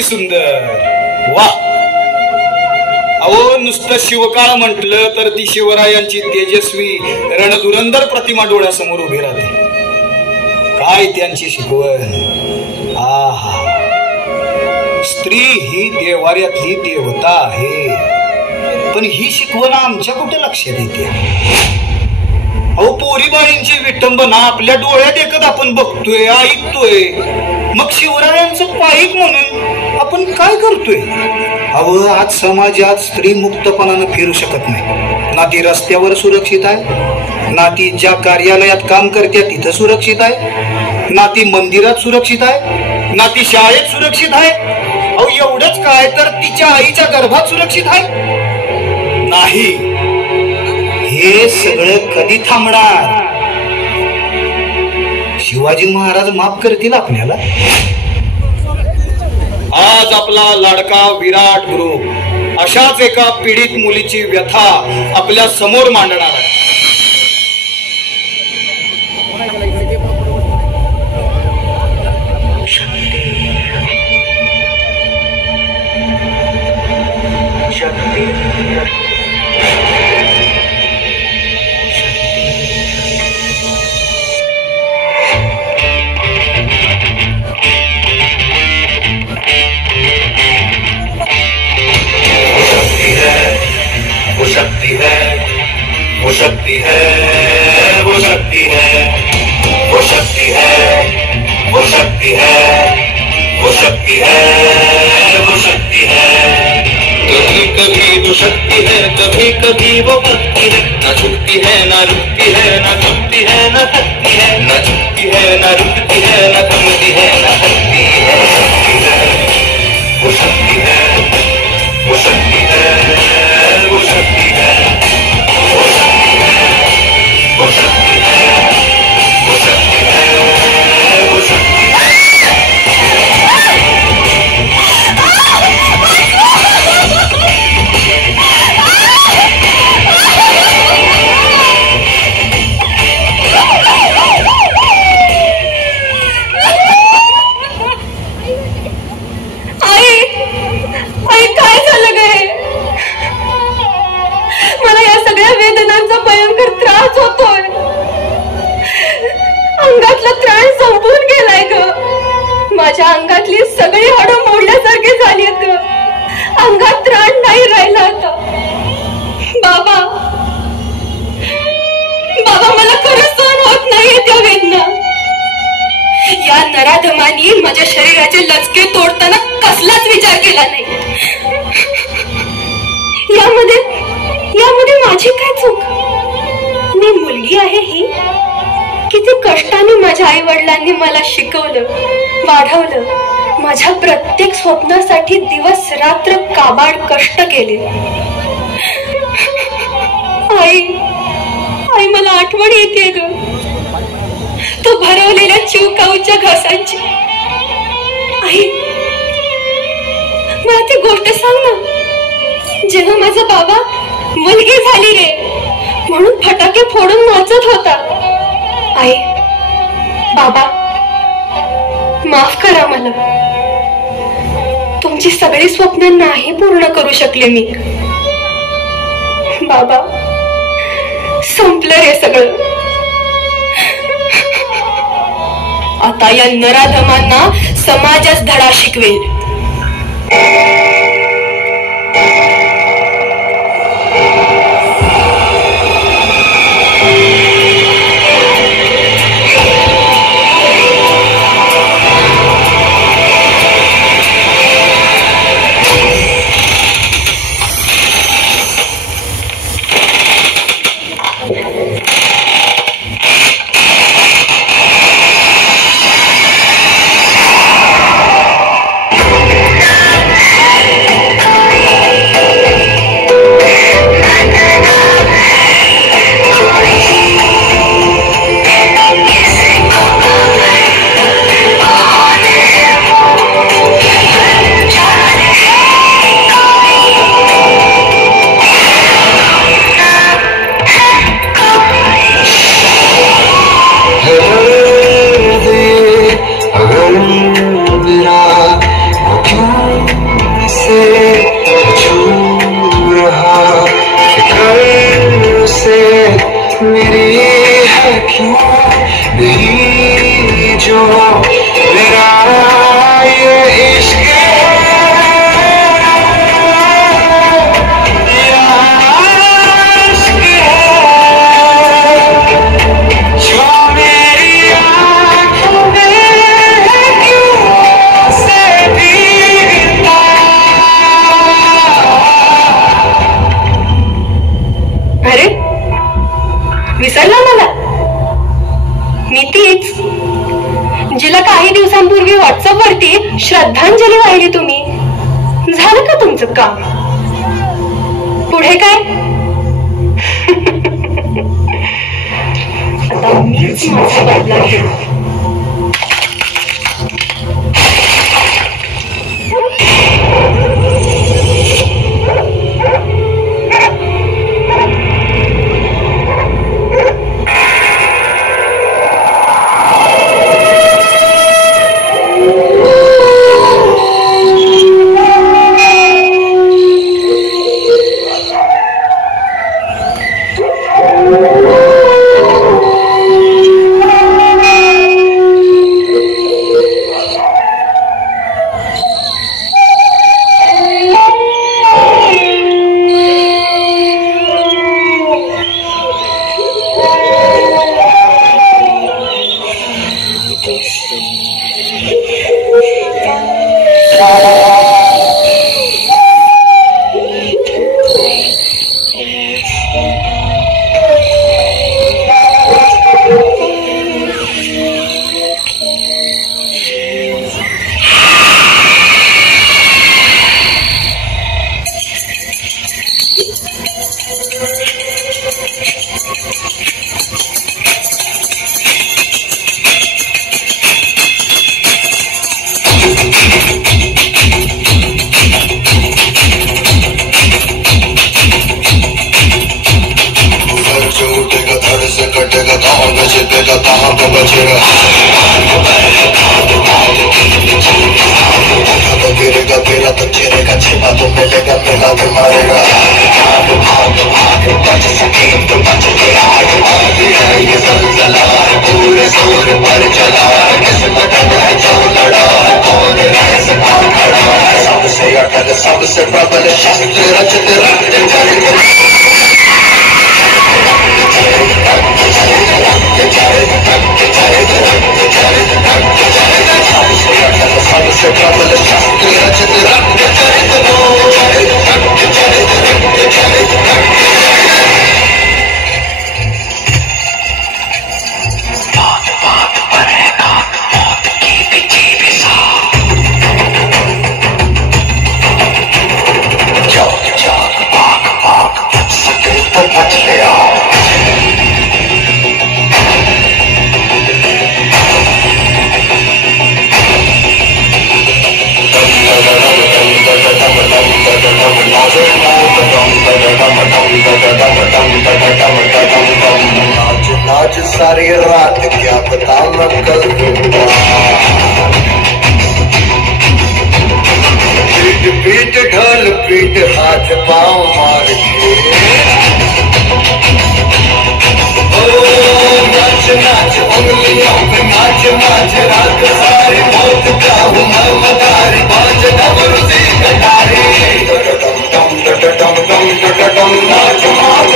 किती सुंदर. वा. अहो नुसतं शिवकाळ म्हटलं तर ती शिवरायांची तेजस्वी रणधुरंदर प्रतिमा डोळ्यासमोर उभी राहते. काय त्यांची शिकवण. आहा. स्त्री ही देवाऱ्यातली देवता आहे, पण ही शिकवण आमच्या कुठे लक्षात येते. अहो पोरीबाळींची विटंबना आपल्या डोळ्यात एकच आपण बघतोय, ऐकतोय, मग शिवरायांचं पाईक म्हणून आपण काय करतोय. अहो आज समाजात स्त्री मुक्तपणानं फिरू शकत नाही. ना ती रस्त्यावर सुरक्षित आहे, ना ती ज्या कार्यालयात काम करते तिथं सुरक्षित आहे, ना ती मंदिरात सुरक्षित आहे, ना ती शाळेत सुरक्षित आहे. अहो एवढंच काय तर तिच्या आईच्या गर्भात सुरक्षित आहे नाही. हे सगळं कधी थांबणार. शिवाजी महाराज माफ करतील आपल्याला. आज आपला लाडका विराट ग्रुप अशाच एका पीडित मुलीची व्यथा आपल्या समोर मांडणार आहे. वो शक्ति है, वो शक्ति है, वो शक्ति है, वो शक्ति है, वो शक्ति है, वो शक्ति है. कभी कभी वो शक्ति है, कभी कभी वो भक्ति है. न झुकती है, न रुकती है, न झुकती है, न थकती है, न झुकती है, न रुकती है, न थमती है, न थकती है. वो शक्ति है, वो शक्ति है, वो शक्ति है, वो शक्ति है, वो शक्ति है, वो शक्ति है, वो शक्ति है. वेदनांचा भयंकर त्रास होतोय. अंगातला त्राण संपून गेलाय ग. माझ्या अंगातली सगळी हाडं मोडल्यासारखी झालीत ग. अंगात त्राण नाही राहिला आता. बाबा बाबा मला खरंच सहन होत नाहीये त्या वेदना. या नराधमानी माझ्या शरीराचे लचके तोडताना कसलाच विचार केला नाही. यामध्ये माझी काय चूक. मी मुलगी आहे ही. किती कष्टाने माझ्या आई वडिलांनी मला शिकवलं, वाढवलं. माझ्या प्रत्येक स्वप्नासाठी दिवस रात्र काबाड कष्ट केले. आई मला आठवण येते ग. तो भरवलेल्या चिवकाऊच्या घासांची. आई मला ती गोष्ट सांग ना, जेव्हा माझा बाबा मुलगी झाली रे म्हणून फटाके फोडून नाचत होता. आई बाबा माफ करा मला. तुमची सगळी स्वप्न नाही पूर्ण करू शकले मी. बाबा संपलं रे सगळं. आता या नराधमांना समाजच धडा शिकवेल. मेरा ये इश्क विसरला मला? मी तीच जिला काही दिवसांपूर्वी व्हॉट्सअप वरती श्रद्धांजली वाहिली तुम्ही. झालं का तुमचं काम? पुढे काय? आता मीच माझा बदला घेऊ. सबसे प्रबल शस्त्र रचित रक्त सबसे प्रबल शस्त्र रचित रक्त आज सारी रात क्या पता मैं कल पीट पीट ढोल पीट हाथ पाँव मार के नाच नाच उंगलियों पे नाच नाच रात सारी मौत का हूँ मैं मदारी बाज डमरू सी कटारी डम डम डम डम डम नाच नाच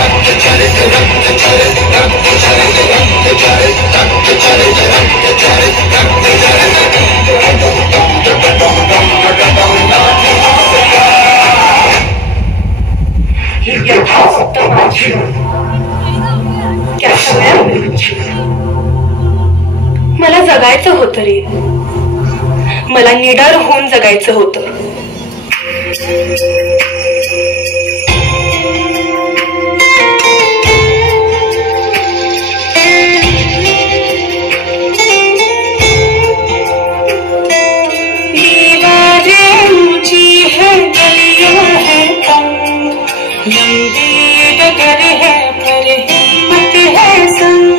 रक्त चले रक्त चले रक्त चले रक्त चले रक्त चले रक्त चले रक्त चले डम डम डम डम नाच यथार्थ माझी त्या सगळ्या मुलींची मला जगायचं होतं रे. मला निडर होऊन जगायचं होतं. दीवारें ऊंची है, गलियां है तंग, लंबी डगर है पर हिम्मत है संग,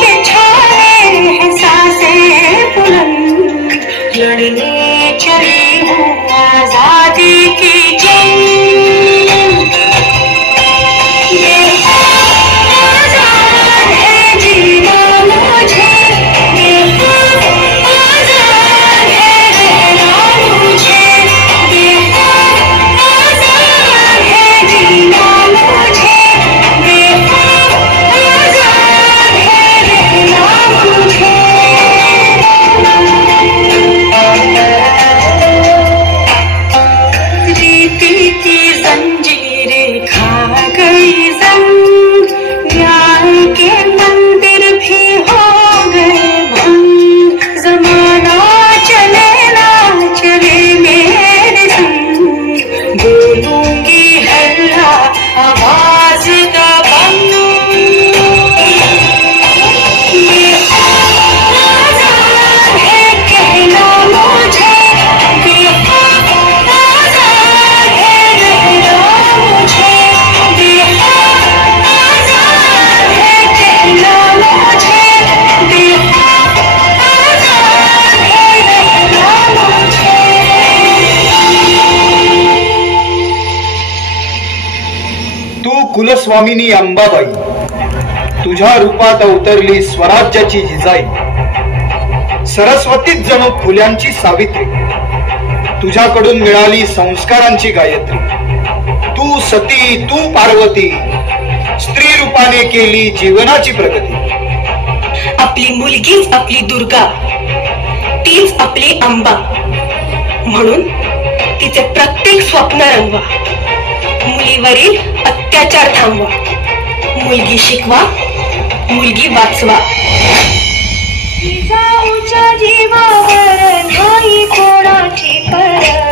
बिछाए है सांसें बुलंद, लड़ने चली हूँ आजादी की जंग. ये आजाद है जीना स्वामिनी अंबाबाई, तुझ्या रूपात अवतरली स्वराज्याची जिजाई. सरस्वतीच जणू फुल्यांची सावित्री, तुझ्याकडून मिळाली संस्कारांची गायत्री. तू सती, तू पार्वती, स्त्री रूपाने केली जीवनाची प्रगती. आपली मुलगीच आपली दुर्गा, तीच आपली अंबा, म्हणून तिचे प्रत्येक स्वप्न रंगवा. मुलीवरील अत्याचार थांबवा. मुलगी शिकवा, मुलगी वाचवा. जिजाऊच्या जीवावर नाही कोणाची परवा.